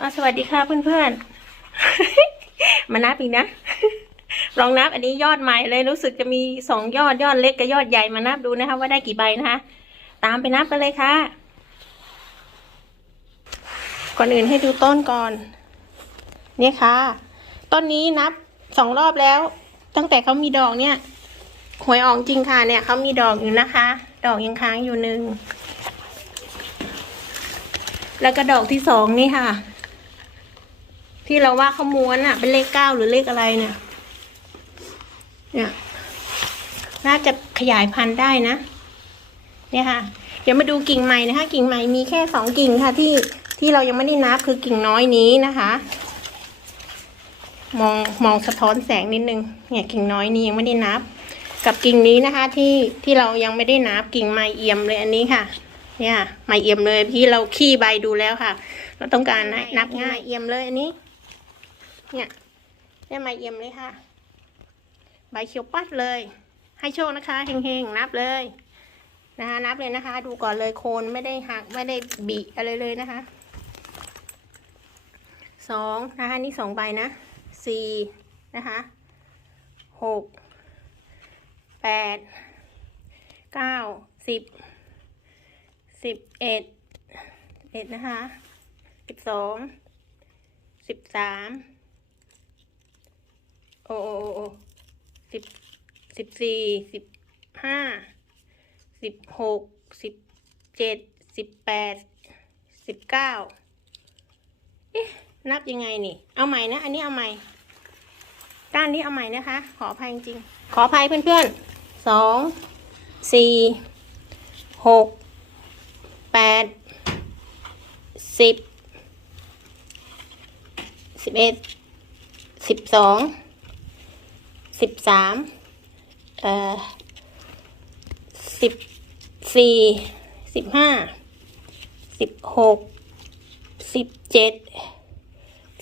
อะสวัสดีค่ะเพื่อนๆ มานับอีกนะ ลองนับอันนี้ยอดใหม่เลยรู้สึกจะมีสองยอดยอดเล็กกับยอดใหญ่มานับดูนะคะ ว่าได้กี่ใบนะคะ ตามไปนับกันเลยค่ะ ก่อนอื่นให้ดูต้นก่อน เนี่ยค่ะ ต้นนี้นับสองรอบแล้ว ตั้งแต่เขามีดอกเนี่ยหวยออกจริงค่ะเนี่ยเขามีดอกอยู่นะคะ ดอกยังค้างอยู่หนึ่งแล้วก็ดอกที่สองนี่ค่ะ ที่เราว่าเขาม้วนอะเป็นเลขเก้าหรือเลขอะไรเนี่ย เนี่ย น่าจะขยายพันธุ์ได้นะ เนี่ยค่ะ เดี๋ยวมาดูกิ่งใหม่นะคะ กิ่งใหม่มีแค่สองกิ่งค่ะ ที่ที่เรายังไม่ได้นับคือกิ่งน้อยนี้นะคะ มองมองสะท้อนแสงนิดนึง เนี่ยกิ่งน้อยนี้ยังไม่ได้นับ กับกิ่งนี้นะคะที่ที่เรายังไม่ได้นับกิ่งไม้เอี่ยมเลยอันนี้ค่ะเนี่ยไม้เอี่ยมเลยพี่เราขี้ใบดูแล้วค่ะ เราต้องการนับง่ายเอี่ยมเลยอันนี้ เนี่ยเนี่ยไม้เอี่ยมเลยค่ะ ใบเขียวปัดเลย ให้โชคนะคะเฮงๆนับเลยนะคะนับเลยนะคะ ดูก่อนเลยโคนไม่ได้หักไม่ได้บีอะไรเลยนะคะสองนะคะนี่สองใบนะสี่นะคะหกแปดเก้าสิบสิบเอ็ดเอ็ดนะคะสิบสองสิบสาม โอ้โอ้โอ้สิบสิบสี่สิบห้าสิบหกสิบเจ็ดสิบแปดสิบเก้าเอ๊ะนับยังไงนี่ เอาใหม่นะ อันนี้เอาใหม่ด้านนี้เอาใหม่นะคะ ขออภัยจริง ขออภัยเพื่อนๆสองสี่หกแปดสิบสิบเอ็ดสิบสอง สิบสามเอ่อสิบสี่สิบห้าสิบหกสิบเจ็ด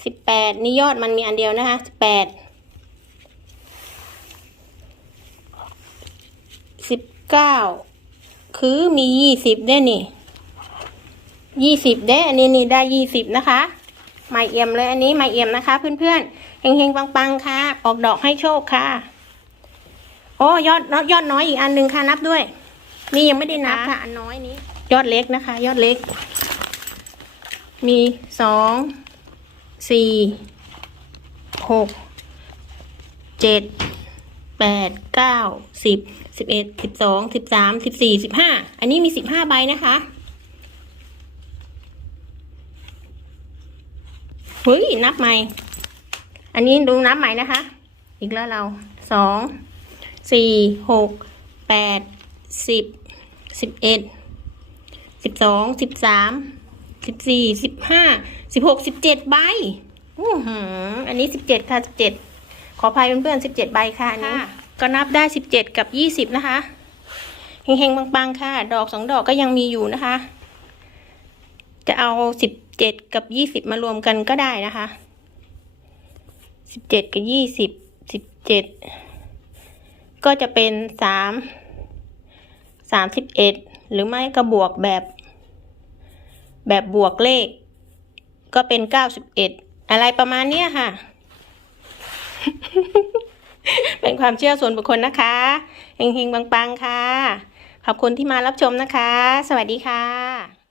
สิบแปดนี่ยอดมันมีอันเดียวนะคะสิบแปดสิบเก้าคือมียี่สิบได้นี่ยี่สิบได้อันนี้นี่ได้ยี่สิบนะคะ ไม้เอี่ยมเลยอันนี้ไม้เอี่ยมนะคะ เพื่อนๆเฮงๆปังๆค่ะ ออกดอกให้โชคค่ะ โอ้ยอดยอดน้อยอีกอันหนึ่งค่ะนับด้วย นี่ยังไม่ได้นับค่ะอันน้อยนี้ ยอดเล็กนะคะ ยอดเล็ก มีสองสี่หกเจ็ดแปดเก้าสิบสิบเอ็ดสิบสองสิบสามสิบสี่สิบห้าอันนี้มีสิบห้าใบนะคะ เฮ้ยนับใหม่ อันนี้ดูนับใหม่นะคะ อีกแล้วเราสองสี่หกแปดสิบสิบเอ็ดสิบสองสิบสามสิบสี่สิบห้าสิบหกสิบเจ็ดใบอื้อหืออันนี้สิบเจ็ดค่ะสิบเจ็ดขออภัยเพื่อนๆสิบเจ็ดใบค่ะอันนี้ก็นับได้สิบเจ็ดกับยี่สิบนะคะเฮงๆปังๆค่ะ ดอกสองดอกก็ยังมีอยู่นะคะ จะเอาสิบเจ็ดกับยี่สิบมารวมกันก็ได้นะคะสิบเจ็ดกับยี่สิบสิบเจ็ดก็จะเป็นสามสามสิบเอ็ดหรือไม่ก็บวกแบบ แบบบวกเลข ก็เป็นเก้าสิบเอ็ดอะไรประมาณเนี้ยค่ะ เป็นความเชื่อส่วนบุคคลนะคะเฮงๆปังๆค่ะ ขอบคุณที่มารับชมนะคะ สวัสดีค่ะ